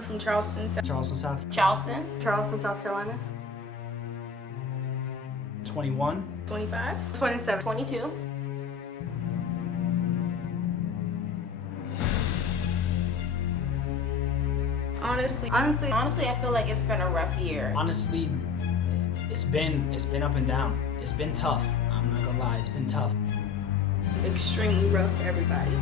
I'm from Charleston. Charleston. Charleston, South Carolina. 21. 25. 27. 22. Honestly, I feel like it's been a rough year. Honestly, it's been up and down. It's been tough. I'm not gonna lie, it's been tough. extremely rough for everybody.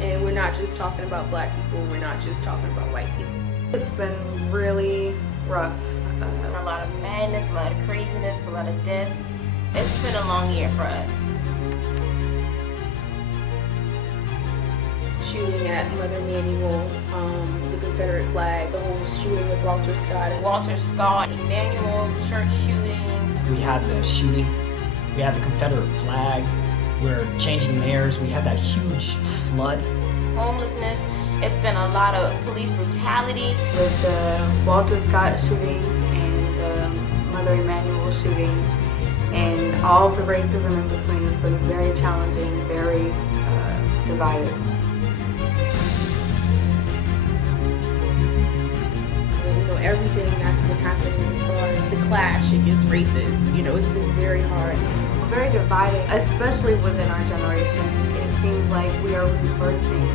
And we're not just talking about black people, we're not just talking about white people. It's been really rough. A lot of madness, a lot of craziness, a lot of deaths. It's been a long year for us. Shooting at Mother Emanuel, the Confederate flag, the whole shooting with Walter Scott. Emmanuel church shooting. We had the shooting, we had the Confederate flag, we're changing mayors, we had that huge flood. Homelessness, it's been a lot of police brutality. With the Walter Scott shooting and the Mother Emanuel shooting and all of the racism in between, it's been very challenging, very divided. Everything that's been happening as far as the clash against races, it's been very hard. Very divided, especially within our generation. It seems like we are reversing.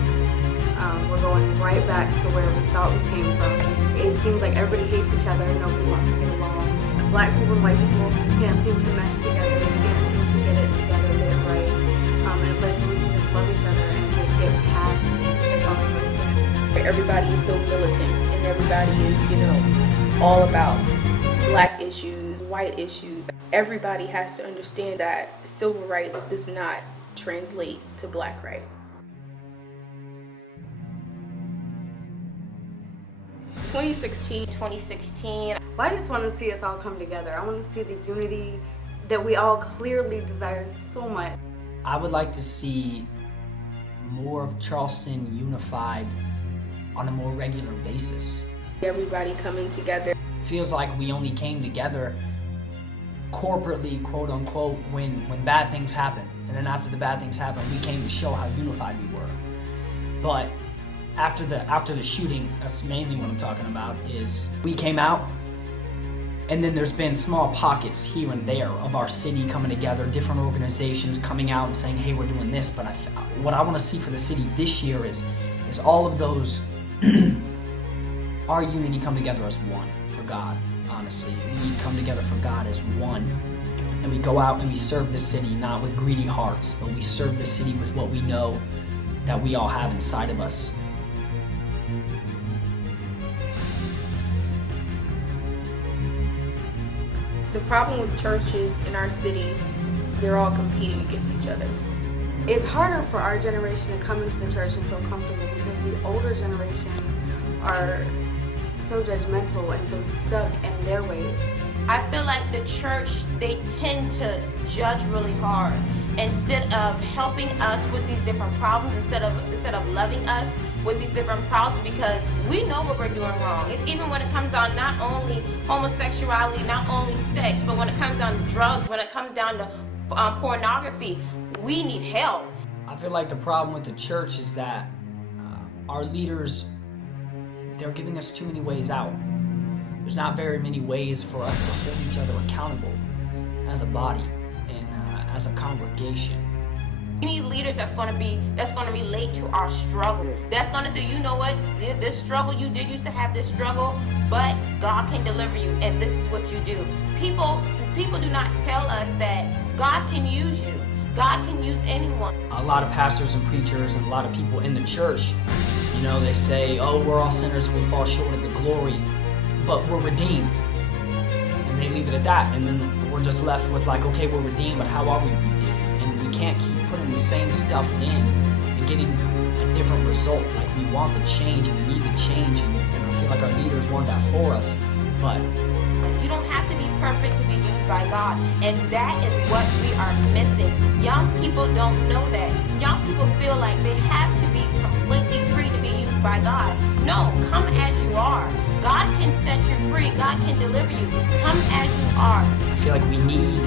We're going right back to where we thought we came from. It seems like everybody hates each other, nobody wants to get along. Black people and white people can't seem to mesh together, we can't seem to get it together, get it right. In a place where we can just love each other and just get past all of those things. Everybody is so militant and everybody is, all about black issues, white issues. Everybody has to understand that civil rights does not translate to black rights. 2016. Well, I just want to see us all come together. I want to see the unity that we all clearly desire so much. I would like to see more of Charleston unified on a more regular basis. Everybody coming together. Feels like we only came together corporately, quote unquote, when bad things happen. And then after the bad things happen, we came to show how unified we were. But after the shooting, that's mainly what I'm talking about, is we came out, and then there's been small pockets here and there of our city coming together, different organizations coming out and saying, hey, we're doing this. But what I want to see for the city this year is all of those, our unity come together as one for God, honestly. We come together for God as one. And we go out and we serve the city, not with greedy hearts, but we serve the city with what we know that we all have inside of us. The problem with churches in our city, they're all competing against each other. It's harder for our generation to come into the church and feel comfortable because the older generations are so judgmental and so stuck in their ways. I feel like the church, they tend to judge really hard instead of helping us with these different problems, instead of loving us with these different problems, because we know what we're doing wrong. Even when it comes down not only homosexuality, not only sex, but when it comes down to drugs, when it comes down to pornography, we need help. I feel like the problem with the church is that our leaders, they're giving us too many ways out. There's not very many ways for us to hold each other accountable as a body and as a congregation. We need leaders that's going to relate to our struggle. That's going to say, you know what, this struggle, you did used to have this struggle, but God can deliver you, and this is what you do. People do not tell us that God can use you. God can use anyone. A lot of pastors and preachers and a lot of people in the church, they say, oh, we're all sinners and we fall short of the glory, but we're redeemed. And they leave it at that. And then we're just left with like, okay, we're redeemed, but how are we redeemed? And we can't keep putting the same stuff in and getting a different result. Like, we want the change and we need the change, and I feel like our leaders want that for us, but you don't have to be perfect to be used by God, and that is what we are missing. Young people don't know that. Young people feel like they have to be completely free to be used by God. No, come as you are. God can set you free. God can deliver you. Come as you are. I feel like we need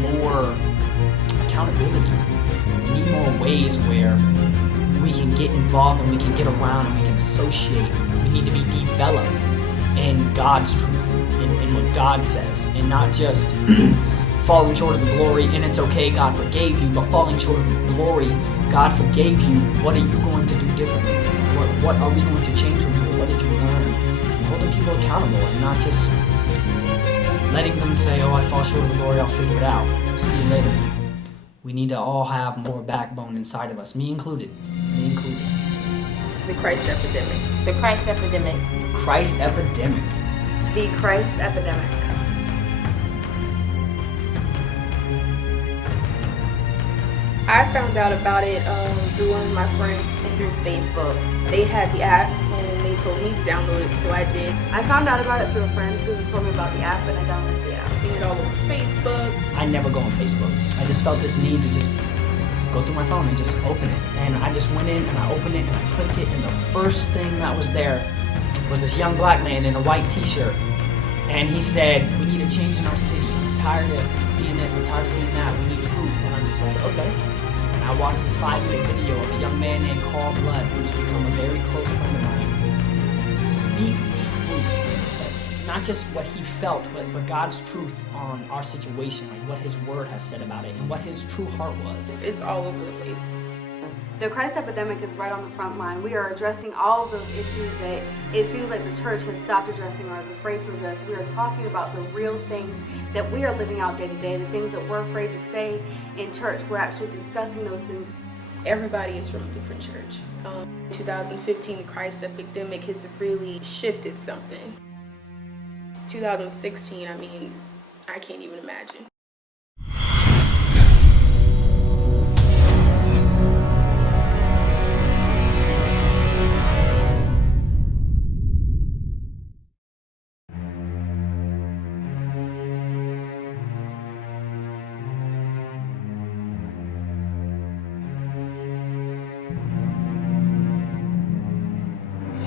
more accountability. We need more ways where we can get involved and we can get around and we can associate. We need to be developed in God's truth, in what God says, and not just falling short of the glory, and it's okay, God forgave you, but falling short of the glory, God forgave you, what are you going to do differently? What are we going to change from you? What did you learn? And holding people accountable and not just letting them say, oh, I fall short of the glory, I'll figure it out. See you later. We need to all have more backbone inside of us, me included. Me included. The Christ epidemic. The Christ epidemic. Christ epidemic. The Christ epidemic. I found out about it through one of my friends. Through Facebook. They had the app and they told me to download it, so I did. I found out about it through a friend who told me about the app, and I downloaded the app. I've seen it all over Facebook. I never go on Facebook. I just felt this need to just go through my phone and just open it. And I just went in and I opened it and I clicked it, and the first thing that was there was this young black man in a white t-shirt. And he said, we need a change in our city. I'm tired of seeing this, I'm tired of seeing that. We need truth. And I'm just like, okay. And I watched this 5-minute video of a young man named Carl Blood, who's become a very close friend of mine, to speak truth. Not just what he felt, but God's truth on our situation, like what his word has said about it, and what his true heart was. It's all over the place. The Christ epidemic is right on the front line. We are addressing all of those issues that it seems like the church has stopped addressing or is afraid to address. We are talking about the real things that we are living out day to day, the things that we're afraid to say in church. We're actually discussing those things. Everybody is from a different church. 2015, the Christ epidemic has really shifted something. 2016, I mean, I can't even imagine.